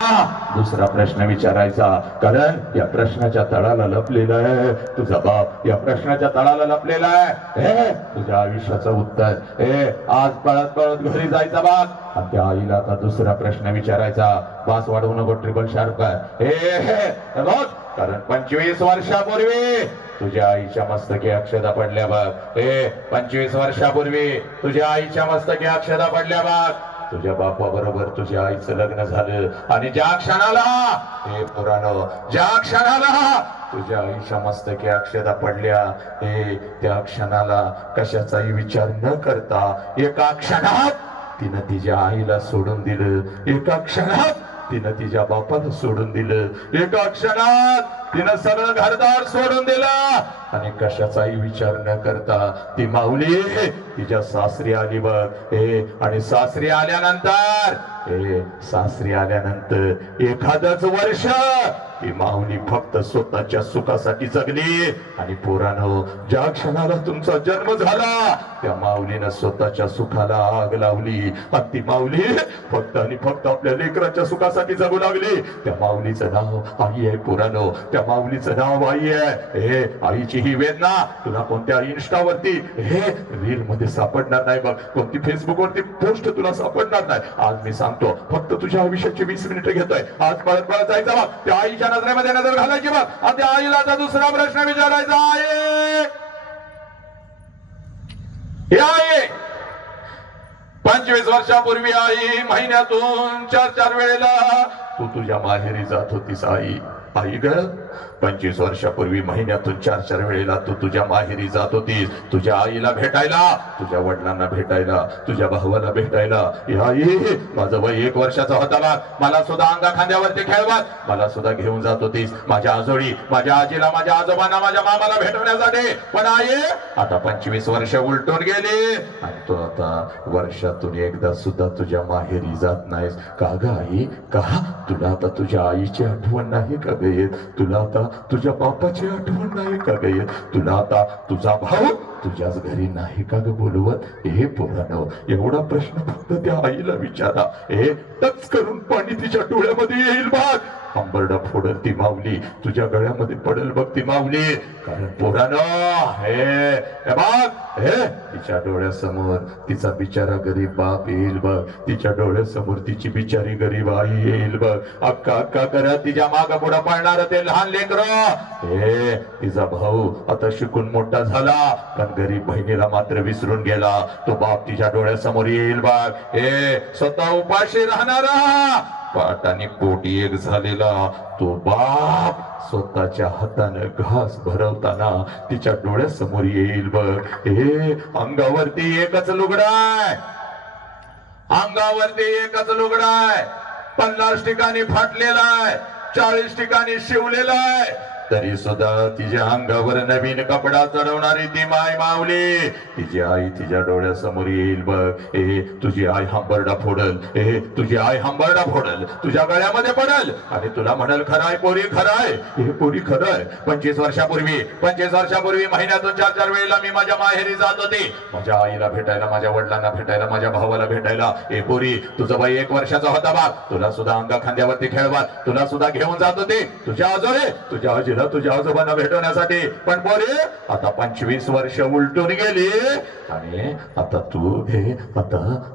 दुसरा प्रश्न विचारायचा, कारण या प्रश्नाच्या तळाला लपलेला आहे तुझा बाप. या प्रश्नाच्या तळाला लपलेला आहे हे तुझ्या आयुष्याचं उत्तर. आज पळत पळत घरी जायचा बाग आणि त्या आईला आता दुसरा प्रश्न विचारायचा. बास वाढवू नको, ट्रिपल शार्प हे बघ, कारण 25 वर्षापूर्वी तुझ्या आईच्या मस्तकी अक्षदा पडल्या बघ. 25 वर्षापूर्वी तुझ्या आईच्या मस्तकी अक्षदा पडल्या बघ. तुझ्या बापा बरोबर तुझ्या आईचं लग्न झालं आणि ज्या क्षणाला ज्या क्षणाला तुझ्या आईच्या मस्तकी अक्षदा पडल्या त्या क्षणाला कशाचाही विचार न करता एका क्षणात तिनं तिच्या आईला सोडून दिलं. एका क्षणात तिनं तिच्या बापाला सोडून दिलं. एका क्षणात तिनं सगळं घरदार सोडून दिलं आणि कशाचाही विचार न करता ती माऊली तिच्या सासरी आली बघ. आणि सासरी आल्यानंतर एखादच वर्ष ती माऊली फक्त स्वतःच्या सुखासाठी जगली. आणि पोरांनो, ज्या क्षणाला तुमचा जन्म झाला त्या माऊलीनं स्वतःच्या सुखाला आग लावली आणि ती माऊली फक्त आणि फक्त आपल्या लेकराच्या सुखासाठी जगू लागली. त्या माऊलीचं नाव आई आहे पोरांनो, त्या माऊलीचं नाव आई आहे. आईची ही वेदना तुला कोणत्या इन्स्टावरती रील मध्ये सापडणार नाही बघ, कोणती फेसबुक वरती पोस्ट तुला सापडणार नाही. आज मी सांगतो, फक्त तुझ्या आयुष्याची 20 मिनिटं घेतोय. आज परत परत जायचं बघ, त्या आईच्या नजरेमध्ये नजर घालायची बघ. आणि त्या आईला आता दुसरा प्रश्न विचारायचा आहे. 25 वर्षापूर्वी आई महिन्यातून 4 वेळेला तू तुझ्या माहेरी जात होतीस. आई ग, 25 वर्षापूर्वी महिन्यातून 4 वेळेला तू तुझ्या माहेरी जात होतीस. तुझ्या आईला भेटायला, तुझ्या वडिलांना भेटायला, तुझ्या भावाला भेटायला. आई, माझं वय 1 वर्षाचा होता बघ, मला सुद्धा अंगा खांद्यावरती खेळवत मला सुद्धा घेऊन जात होतीस माझ्या आजोळी, माझ्या आजीला, माझ्या आजोबांना, माझ्या मामाला भेटवण्यासाठी. पण आई, आता 25 वर्ष उलटून गेली आणि तू आता वर्षातून एकदा सुद्धा तुझ्या माहेरी जात नाहीस. का ग आई? का तुला आता तुझ्या आईची आठवण नाही का ग येत? तुला आता तुझ्या बापाची आठवण नाही का ग येत? तुला आता तुझा भाऊ तुझ्याच घरी नाही का ग बोलवत? पोरांनो, एवढा प्रश्न फक्त त्या आईला विचारा. टच करून पाणी तिच्या डोळ्यामध्ये येईल बघ. अंबरडा फोडल ती माऊली, तुझ्या गळ्यामध्ये पडेल बघ ती माऊली. कारण पोरांनो, तिच्या डोळ्यासमोर तिचा बिचारा गरीब बाप येईल बघ. तिच्या डोळ्यासमोर तिची बिचारी गरीब आई येईल बघ. अक्का करत तिच्या माग पुढे पडणार ते लहान लेकर. तिचा भाऊ आता शिकून मोठा झाला, पण गरीब बहिणीला मात्र विसरून गेला. तो बाप तिच्या डोळ्यासमोर येईल बघ. स्वतः उपाशी राहणारा, पाट आणि पोटी एक झालेला तो बाप स्वतःच्या हाताने घास भरवताना तिच्या डोळ्यासमोर येईल बघ. अंगावरती एकच लुगडाय, अंगावरती एकच लुगडाय, 50 ठिकाणी फाटलेला, 40 ठिकाणी शिवलेला आहे, तरी सुद्धा तिच्या अंगावर नवीन कपडा चढवणारी ती माय माऊली. तिची आई तिच्या डोळ्यासमोर येईल बघ. तुझी आई हंबरडा फोडल, तुझी आई हंबरडा फोडल, तुझ्या गळ्यामध्ये पडल आणि तुला म्हणाल, खराय पोरी खराय, पोरी खराय. 25 वर्षापूर्वी महिन्यातून 4 वेळेला मी माझ्या माहेरी जात होते, माझ्या आईला भेटायला, माझ्या वडिलांना भेटायला, माझ्या भावाला भेटायला. पोरी, तुझं वय 1 वर्षाचा होता बाप, तुला सुद्धा अंगा खांद्यावरती खेळवत, तुला सुद्धा घेऊन जात होते तुझ्या आजोळे, तुझ्या आजी तुझ्या आजोबांना भेटवण्यासाठी. पण बोले, आता 25 वर्ष उलटून गेली आणि आता तू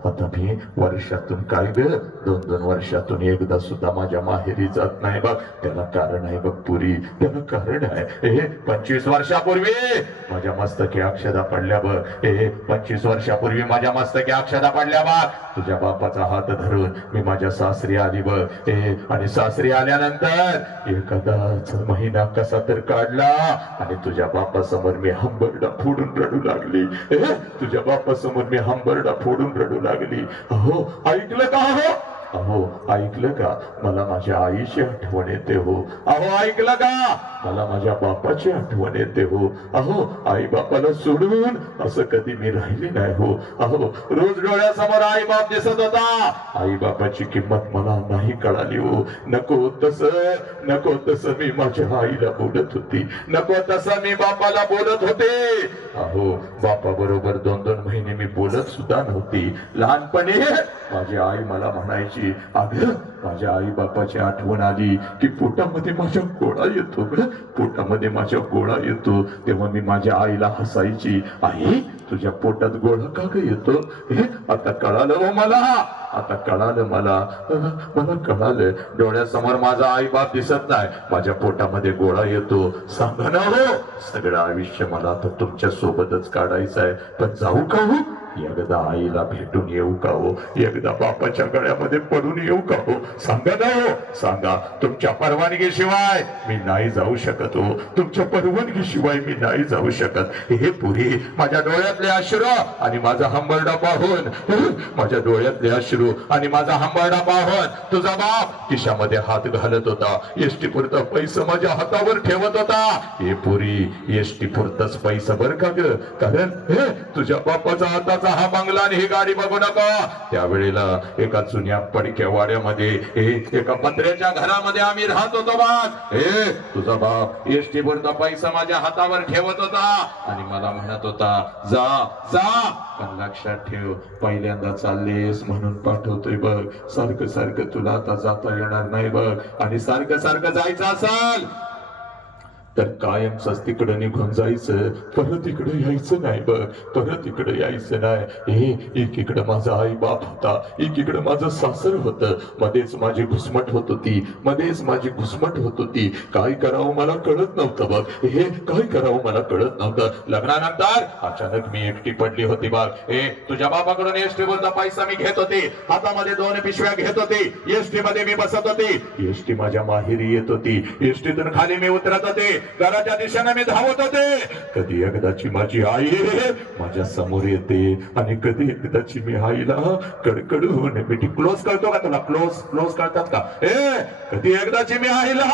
आता मी वर्षातून काय ग 2 वर्षातून एकदा सुद्धा माझ्या माहेरी जात नाही बघ. त्याला कारण आहे बघ पुरी, त्याला कारण आहे. 25 वर्षापूर्वी माझ्या मस्तकी अक्षदा पडल्या बघ. 25 वर्षापूर्वी माझ्या मस्तकी अक्षदा पडल्या बघ. तुझ्या बापाचा हात धरून मी माझ्या सासरी आली बघ. आणि सासरी आल्यानंतर एखादाच महिना कसा तर काढला आणि तुझ्या बापासमोर मी हंबरडा फोडून रडू लागली. तुझ्या बापासमोर मी हंबरडा फोडून रडू लागली. अहो, ऐकलं का? अहो, ऐकलं का? मला माझ्या आईची आठवण येते हो. अहो, ऐकलं का? मला माझ्या बापाची आठवण येते हो. अहो, आई बापाला सोडून असं कधी मी राहिली नाही हो. अहो, रोज डोळ्यासमोर आई बाप दिसत होता, आई बापाची किंमत मला नाही कळाली हो. नको तसं मी माझ्या आईला बोलत होती, नको तसं मी बापाला बोलत होते. अहो, बापा बरोबर 2-2 महिने मी बोलत सुद्धा नव्हती. लहानपणी माझी आई मला म्हणायची, म्हणायची, अगं माझ्या आई बापाची आठवण आली की पोटामध्ये माझ्या गोळा येतो ग, पोटामध्ये माझ्या गोळा येतो. तेव्हा मी माझ्या आईला हसायची, आई तुझ्या पोटात गोळा का ग येतो? हे आता कळालं हो मला, आता कळालं मला कळालं. डोळ्यासमोर माझा आई बाप दिसत नाही, माझ्या पोटामध्ये गोळा येतो. सांगा ना हो, सगळं आयुष्य मला आता तुमच्या सोबतच काढायचं आहे, पण जाऊ का हो? एकदा आईला भेटून येऊ का हो? एकदा बापाच्या गळ्यामध्ये पडून येऊ का हो? सांगा ना हो, सांगा. तुमच्या परवानगीशिवाय मी नाही जाऊ शकत हो, तुमच्या परवानगीशिवाय मी नाही जाऊ शकत. हे पुरी माझ्या डोळ्यातले अश्रू आणि माझा हंबरडा पाहून, माझ्या डोळ्यातले अश्रू आणि माझा हंबरडा पाहून तुझा बाप खिशामध्ये हात घालत होता, एसटी पुरता पैसा माझ्या हातावर ठेवत होता. हे पुरी एसटी पुरताच पैसा बर का ग, कारण हे तुझ्या बापाचा हाताचा हा बंगला आणि ही गाडी बघू नका. त्यावेळेला एका जुन्या पडक्या वाड्यामध्ये एका पत्र्याच्या घरामध्ये आम्ही राहत होतो बाग. हे तुझा बाप एसटी पुरता पैसा माझ्या हातावर ठेवत होता आणि मला म्हणत होता, जा जा, पण लक्षात ठेव पहिल्यांदा चाललेस म्हणून पाठवतोय बघ, सारखं सारखं तुला आता जाता येणार नाही बघ, आणि सारखं सारखं जायचं असेल तर कायमच तिकडे निघून जायचं, परत इकडे यायचं नाही बघ, परत इकडे यायचं नाही. हे एकीकडे माझा आई बाप होता, एकीकडे माझं सासर होतं, मध्येच माझी घुसमट होत होती, मध्येच माझी घुसमट होत होती. काय करावं मला कळत नव्हतं बघ, हे काय करावं मला कळत नव्हतं. लग्नानंतर अचानक मी एकटी पडली होती बघ. तुझ्या बाबाकडून एसटी वरचा पैसा मी घेत होते, हातामध्ये 2 पिशव्या घेत होते, एसटी मध्ये मी बसत होती, एसटी माझ्या माहेरी येत होती, एसटीतून खाली मी उतरत होते, घराच्या दिशेने मी धावत होते. कधी एकदाची माझी आई माझ्या समोर येते आणि कधी एकदाची मी आईला कडकडून मिठी, क्लोज करतो का तुला, क्लोज करतात का? कधी एकदाची मी आईला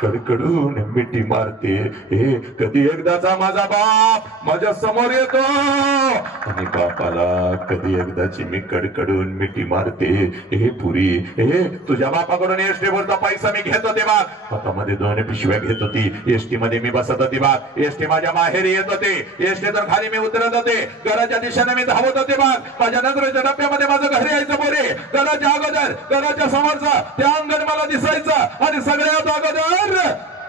कडकडून मिठी मारते. कधी एकदाचा माझा बाप माझ्या समोर येतो आणि बापाला कधी एकदाची मी कडकडून मिठी मारते. पुरी तुझ्या बापाकडून एसटी वरचा पैसा मी घेत होते बघ, हातामध्ये 2 पिशव्या घेत होती, एसटी मध्ये मी बसत होती बघ, एसटी माझ्या माहेरी येत होते, एसटीतून खाली मी उतरत होते, घराच्या दिशेने मी धावत होते बघ. माझ्या नजरेच्या डब्यामध्ये माझं घर यायचं बोरे, घराच्या अगोदर घराच्या समोरचा त्या अंगण मला दिसायचं आणि सगळ्यात अगोदर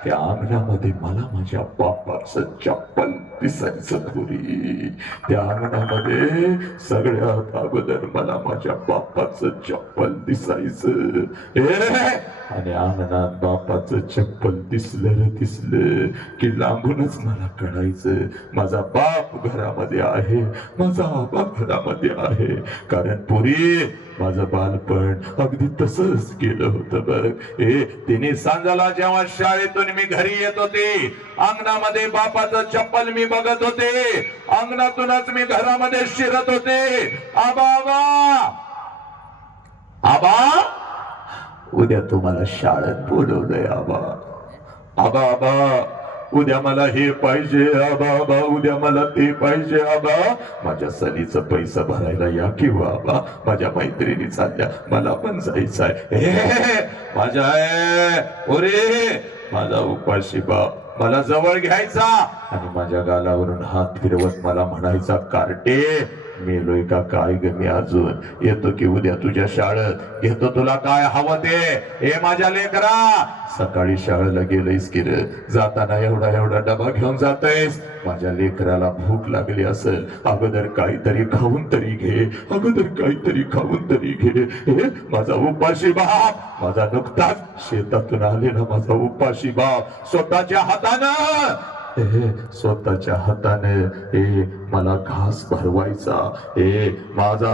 त्या अंगणामध्ये मला माझ्या बापाचं चप्पल दिसायचं. पुरी त्या अंगणामध्ये सगळ्यात अगोदर मला माझ्या बापाचं चप्पल दिसायचं. आणि अंगणात बापाचं चप्पल दिसलं की लांबूनच मला कळायचं माझा बाप घरामध्ये आहे, माझा आबा घरामध्ये आहे. कारण पुरी माझं बालपण अगदी तसंच गेलं होतं बघ. तिने सांजाला जेव्हा शाळेतून मी घरी येत होते, अंगणामध्ये बापाचं चप्पल मी बघत होते, अंगणातूनच मी घरामध्ये शिरत होते. आबा आबा, उद्या तुम्हाला शाळेत बोलवलंय आबा, आबा आबा उद्या मला हे पाहिजे आबा, आबा उद्या मला ते पाहिजे आबा, माझ्या सलीचा पैसा भरायला या किंवा आबा, माझ्या मैत्रिणी चालल्या मला पण जायचंय. माझ्या माझा उपाशी बाप मला जवळ घ्यायचा आणि माझ्या गालावरून हात फिरवत मला म्हणायचा, कार्टे मेलोय का काय ग मी, अजून येतो की उद्या तुझ्या शाळेत, घेतो तुला काय हवं ते. हे माझ्या लेकरा, सकाळी शाळेला गेलंयस की रे, जाताना एवढा डबा घेऊन जातोयस. माझ्या लेकराला भूक लागली असेल, अगोदर काहीतरी खाऊन तरी घे, अगोदर काहीतरी खाऊन तरी घे. माझा उपाशी बाप, माझा नुकताच शेतातून आलेला माझा उपाशी बाप स्वतःच्या हाताने मला घास भरवायचा. माझा